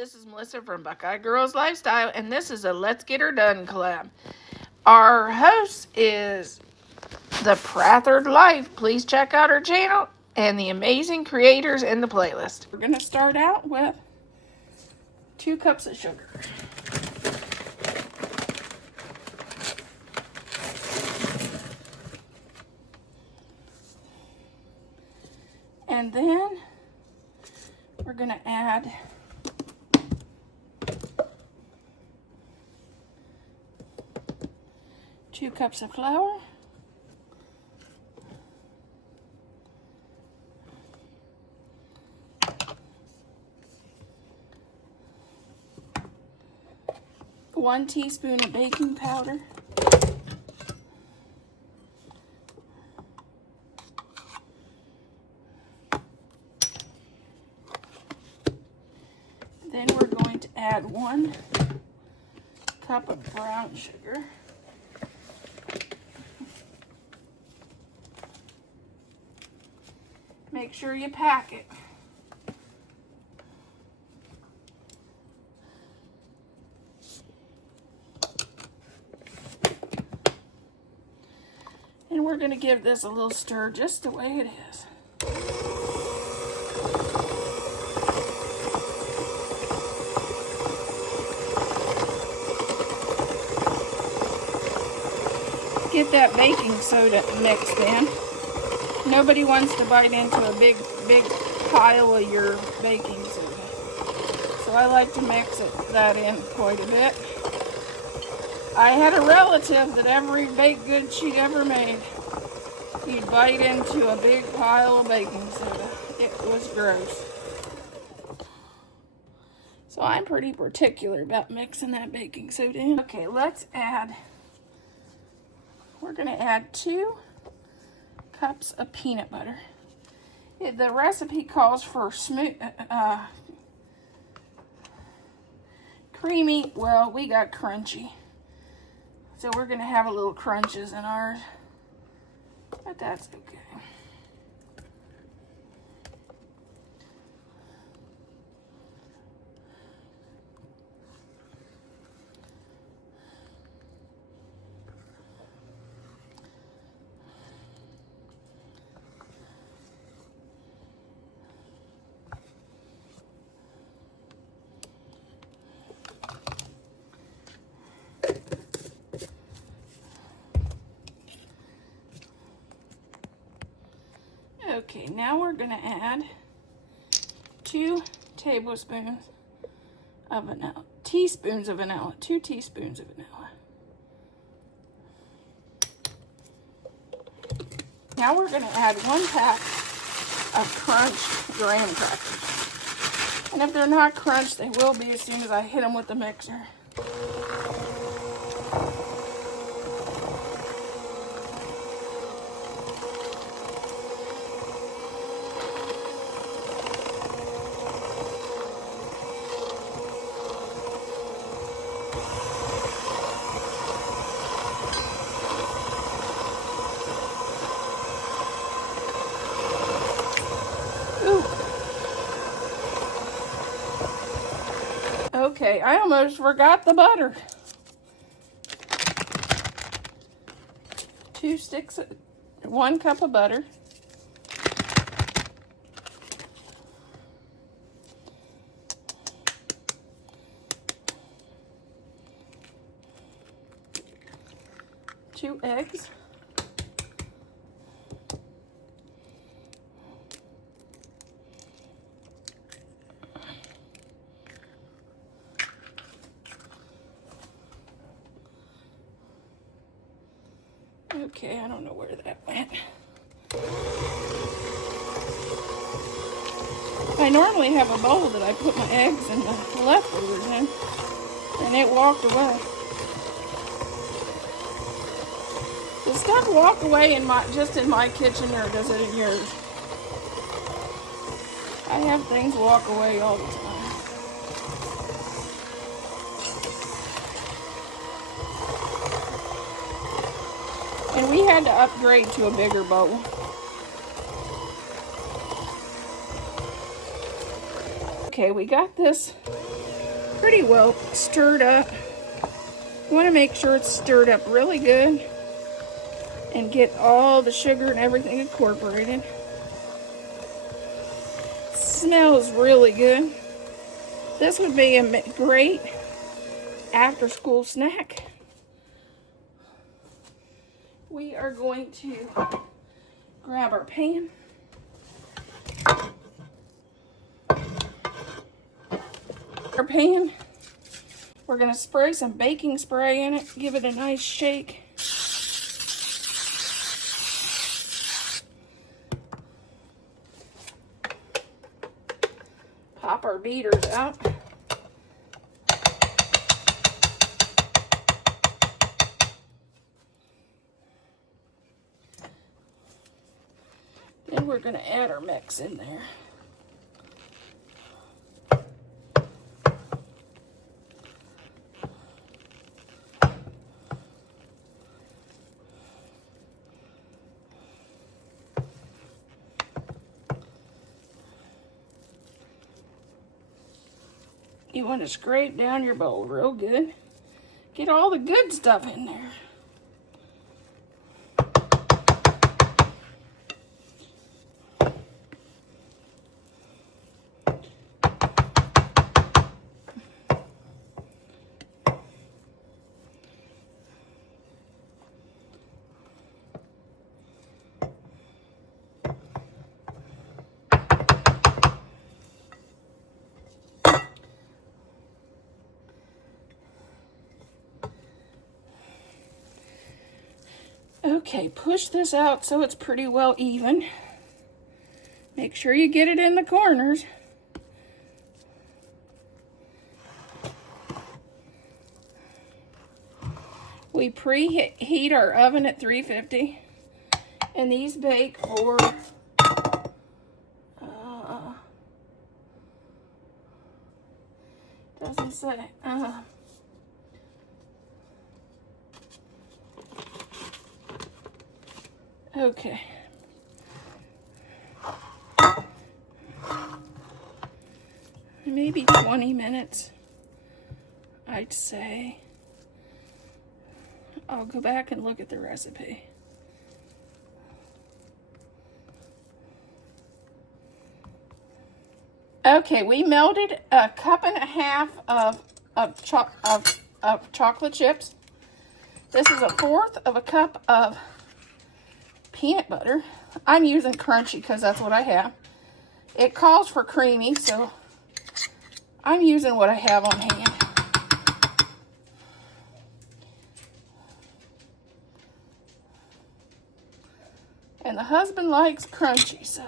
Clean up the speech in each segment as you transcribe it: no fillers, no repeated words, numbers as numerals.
this is Melissa from Buckeye Girls Lifestyle, and this is a Let's Get Her Done collab. Our host is The Prathered Life. Please check out her channel and the amazing creators in the playlist. We're going to start out with 2 cups of sugar. And then we're going to add 2 cups of flour. One teaspoon of baking powder. Then we're going to add 1 cup of brown sugar. Make sure you pack it. And we're going to give this a little stir just the way it is. Get that baking soda mixed in. Nobody wants to bite into a big pile of your baking soda. So I like to mix that in quite a bit. I had a relative that every baked good she'd ever made, he'd bite into a big pile of baking soda. It was gross. So I'm pretty particular about mixing that baking soda in. Okay, we're going to add 2 cups of peanut butter. The recipe calls for smooth, creamy. Well, we got crunchy. So we're going to have a little crunches in ours. But that's okay. Okay, now we're going to add 2 teaspoons of vanilla. 2 teaspoons of vanilla. Now we're going to add 1 pack of crunched graham crackers. And if they're not crunched, they will be as soon as I hit them with the mixer. Okay, I almost forgot the butter. 1 cup of butter. Two eggs. Okay, I don't know where that went. I normally have a bowl that I put my eggs and the leftovers in, and it walked away. Does stuff walk away just in my kitchen, or does it in yours? I have things walk away all the time. And we had to upgrade to a bigger bowl. Okay, we got this pretty well stirred up. You want to make sure it's stirred up really good and get all the sugar and everything incorporated. Smells really good. This would be a great after-school snack. We are going to grab our pan. Our pan. We're going to spray some baking spray in it, give it a nice shake. Pop our beaters out. Then we're going to add our mix in there. You want to scrape down your bowl real good. Get all the good stuff in there. Okay, push this out so it's pretty well even. Make sure you get it in the corners. We preheat our oven at 350, and these bake for doesn't say. Okay. Maybe 20 minutes, I'd say. I'll go back and look at the recipe. Okay, we melted a cup and a half of chocolate chips. This is 1/4 of a cup of peanut butter. I'm using crunchy because that's what I have. It calls for creamy, so I'm using what I have on hand. And the husband likes crunchy, so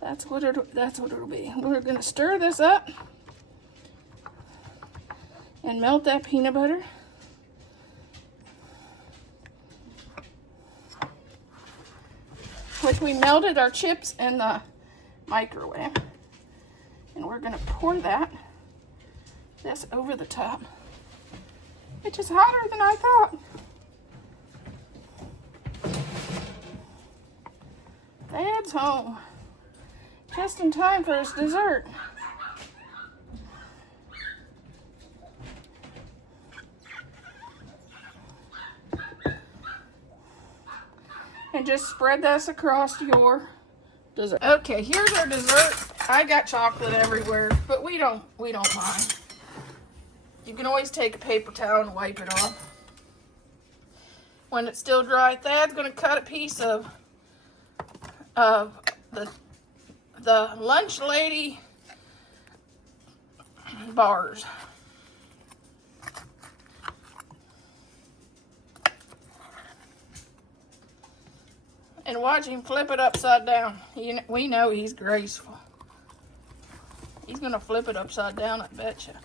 that's what it'll be. We're gonna stir this up and melt that peanut butter. Which we melted our chips in the microwave. And we're gonna pour this over the top. Which is hotter than I thought. Dad's home. Just in time for his dessert. And just spread this across your dessert. Okay, here's our dessert. I got chocolate everywhere, but we don't mind. You can always take a paper towel and wipe it off. When it's still dry, Thad's gonna cut a piece of the lunch lady bars. And watch him flip it upside down. We know he's graceful. He's gonna flip it upside down, I betcha.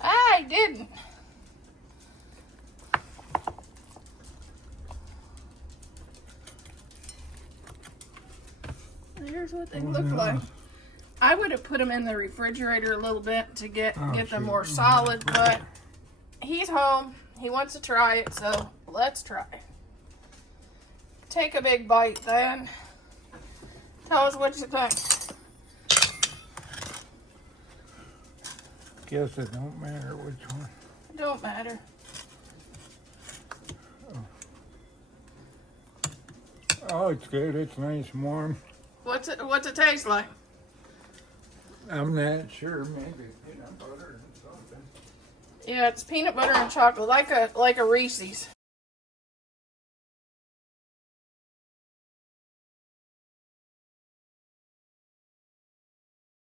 I didn't. Here's what they look like. I would have put them in the refrigerator a little bit to get them more solid, but he's home. He wants to try it, so let's try it. Take a big bite then. Tell us what you think. Guess it don't matter which one. Don't matter. Oh, it's good. It's nice and warm. What's it taste like? I'm not sure. Maybe peanut butter and something. Yeah, it's peanut butter and chocolate, like a Reese's.